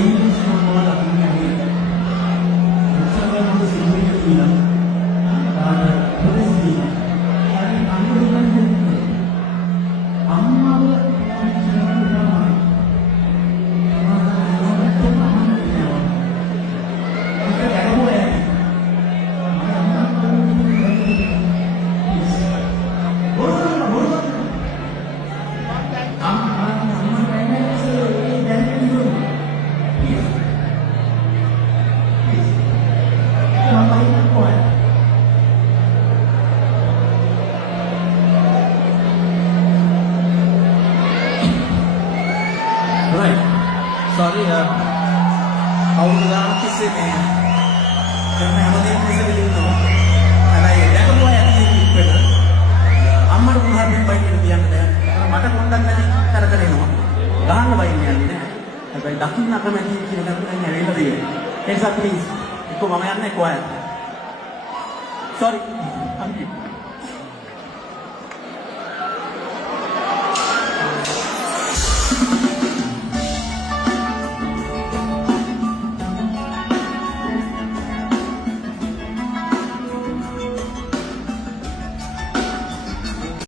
English මොනවද කියන්නේ? මුසාවෙන් හොඳ සිංහලෙන් කියනවා. පොලිසිය. හරි අනුරූපයෙන් හිටියේ. අම්මාව Right. Sorry, අවුරුදු ගානක් තිස්සේ මේ කරන හැමදේම ඉස්සෙල්ලා ඉන්නවා. හැබැයි දැකපුවා ඇති ඉක්පෙට අම්මට උදාහරණයක් වයින් කියන්න බෑ. මට පොඩ්ඩක් නැති කරකරේනවා. ගහන්න වයින් යන්නේ නෑ. හැබැයි දකින්න අකමැති කියන එක දැන් ඇවිල්ලා තියෙනවා. ඒ නිසා ප්ලීස් එක්ක මම යන්නේ කොහේ? Sorry. Thank you.